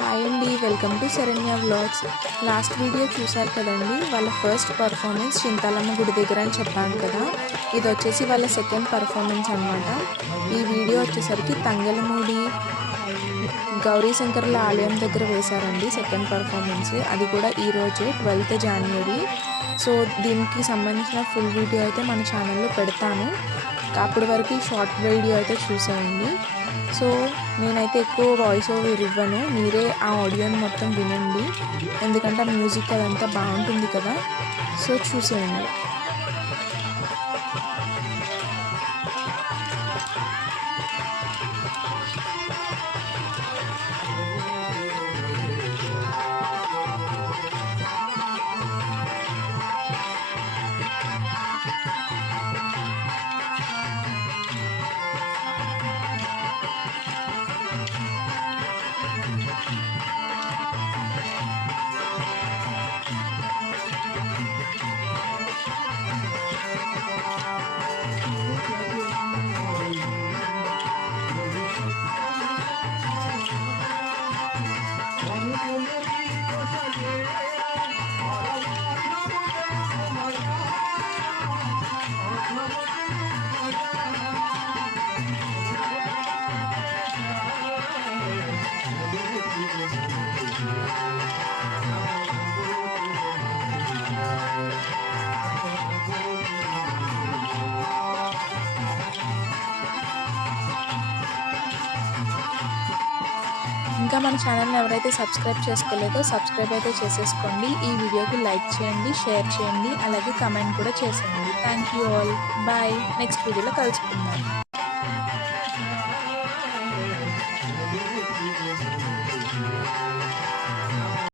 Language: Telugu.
హాయ్ అండి, welcome to Saranya vlogs. Last video చూసారు కదండి, వాళ్ళ ఫస్ట్ పర్ఫార్మెన్స్ చింతాలమ్మ గుడి దగ్గర అని చెప్పాను కదా. ఇది వచ్చేసి వాళ్ళ సెకండ్ పర్ఫార్మెన్స్ అనమాట. ఈ వీడియో వచ్చేసరికి తంగెలమూడి గౌరీ శంకర్ల ఆలయం దగ్గర వేశారండి సెకండ్ పర్ఫార్మెన్స్. అది కూడా ఈరోజే 12th January. సో దీనికి సంబంధించిన ఫుల్ వీడియో అయితే మన ఛానల్లో పెడతాను. అప్పటి వరకు షార్ట్ వీడియో అయితే చూసేయండి. సో నేనైతే ఎక్కువ వాయిస్ ఓవర్ ఇవ్వను, మీరే ఆ ఆడియోని మొత్తం వినండి, ఎందుకంటే ఆ మ్యూజిక్ అదంతా బాగుంటుంది కదా. సో చూసేయండి. ఇంకా మన ఛానల్ని ఎవరైతే సబ్స్క్రైబ్ చేసుకోలేదో సబ్స్క్రైబ్ అయితే చేసేసుకోండి. ఈ వీడియోకి లైక్ చేయండి, షేర్ చేయండి, అలాగే కమెంట్ కూడా చేసేయండి. Thank you all. Bye. Next వీడియోలో కలుసుకుందాం.